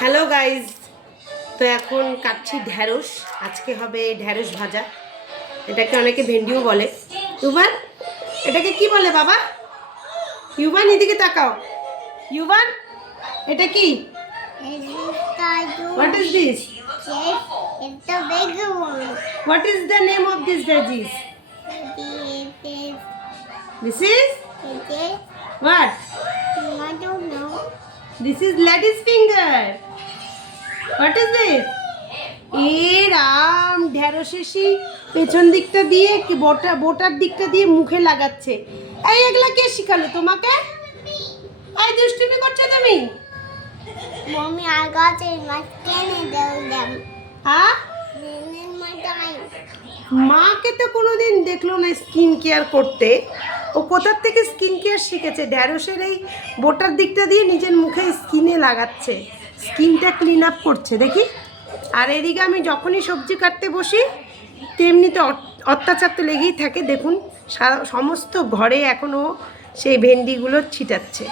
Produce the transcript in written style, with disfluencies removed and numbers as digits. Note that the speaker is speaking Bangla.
হ্যালো গাইজ, তো এখন কাটছি ঢ্যাঁড়স। আজকে হবে ঢ্যাঁড়স ভাজা। এটাকে অনেকে ভেন্ডিও বলে। ইউবান, এটাকে কি বলে বাবা? ইউবান, এদিকে তাকাও। ইউবান, এটা কি? What is this? It's a big one. What is the name of this veggies? This is what? I don't know. This is lettuce finger. What is this? Ram, ঢ্যাঁড়সের সেই পেছন দিকটা দিয়ে কি বোটার দিকটা দিয়ে মুখে লাগাচ্ছে। এই এগুলা কে শিখালো তোমাকে? এই দুষ্টুমি করছো তুমি? Mommy, I got it in my skin and them. হ্যাঁ, In my time. মাকে তো কোনোদিন দেখলো না স্কিন কেয়ার করতে। ও কোথার থেকে স্কিন কেয়ার শিখেছে? ঢ্যাঁড়সের এই বোটার দিকটা দিয়ে নিজের মুখে স্কিনে লাগাচ্ছে, স্কিনটা ক্লিন আপ করছে দেখি। আর এদিকে আমি যখনই সবজি কাটতে বসি তেমনি তো অত্যাচার তো লেগেই থাকে। দেখুন, সমস্ত ঘরে এখনও সেই ভেন্ডিগুলো ছিটাচ্ছে।